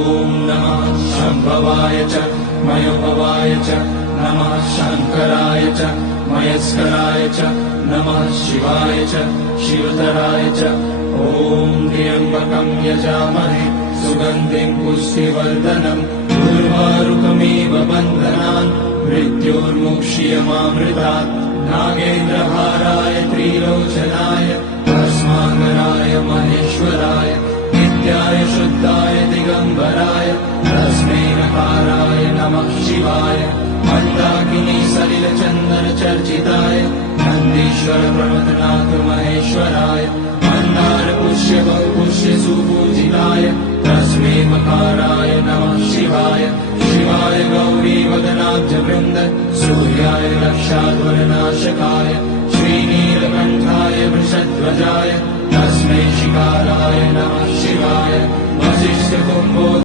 ॐ नमः शम्भवाय च मयोभवाय च नमः शङ्कराय च मयस्कराय च नमः शिवाय च शिवतराय च ॐ त्र्यम्बकं यजामहे सुगन्धिं पुष्टिवर्धनम् उर्वारुकमिव बन्धनान् मृत्योर्मुक्ष्यमामृतात् नागेन्द्रहाराय त्रिलोचनाय भस्माकराय महेश्वराय नित्याय शुद्धाय दिगम्बराय तस्मै नकाराय नमः शिवाय मन्दाकिनी सलिलचन्दन चर्चिताय नन्दीश्वर प्रमथनाथ महेश्वराय मन्दार पुष्य बहुपुष्य सुपूजिताय तस्मै मकार